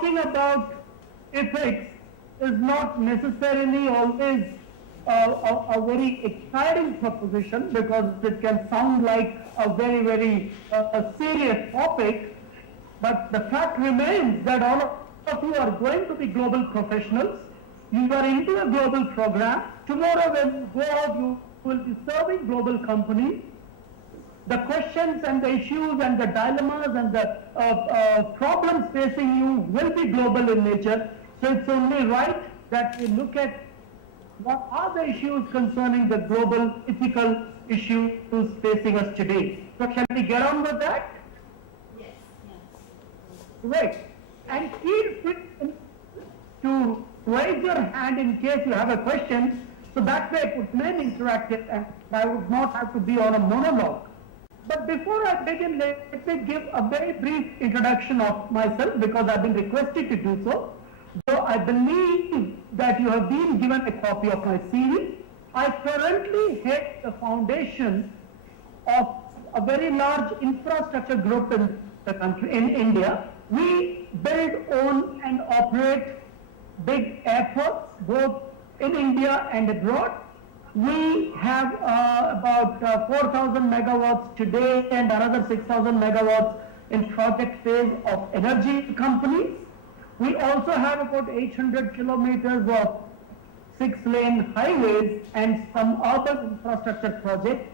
talking about ethics is not necessarily always a very exciting proposition, because it can sound like a very serious topic. But the fact remains that all of you are going to be global professionals. You are into a global program. Tomorrow when you go out, you will be serving global companies. The questions and the issues and the dilemmas and the problems facing you will be global in nature. So it's only right that we look at what are the issues concerning the global ethical issues facing us today. So shall we get on with that? Yes. Great. And feel free to raise your hand in case you have a question, so that way it would remain interactive and I would not have to be on a monologue. But before I begin, let me give a very brief introduction of myself, because I've been requested to do so. Though I believe that you have been given a copy of my CV, I currently head the foundation of a very large infrastructure group in the country, in India. We build, own and operate big airports, both in India and abroad. We have about 4,000 megawatts today and another 6,000 megawatts in project phase of energy companies. We also have about 800 kilometers of 6-lane highways and some urban infrastructure projects.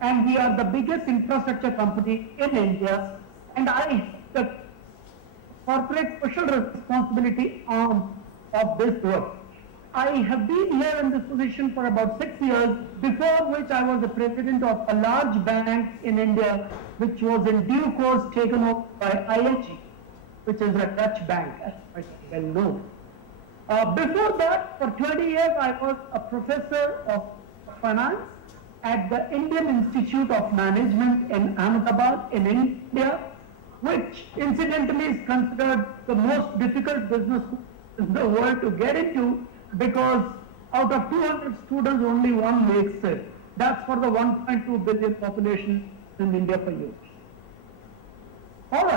And we are the biggest infrastructure company in India. And I have the corporate social responsibility arm of this group. I have been here in this position for about 6 years, before which I was the president of a large bank in India, which was in due course taken over by ING, which is a Dutch bank, as quite well known. Before that, for 20 years, I was a professor of finance at the Indian Institute of Management in Ahmedabad in India, which incidentally is considered the most difficult business in the world to get into, because out of 200 students, only one makes it. That's for the 1.2 billion population in India per year. All right.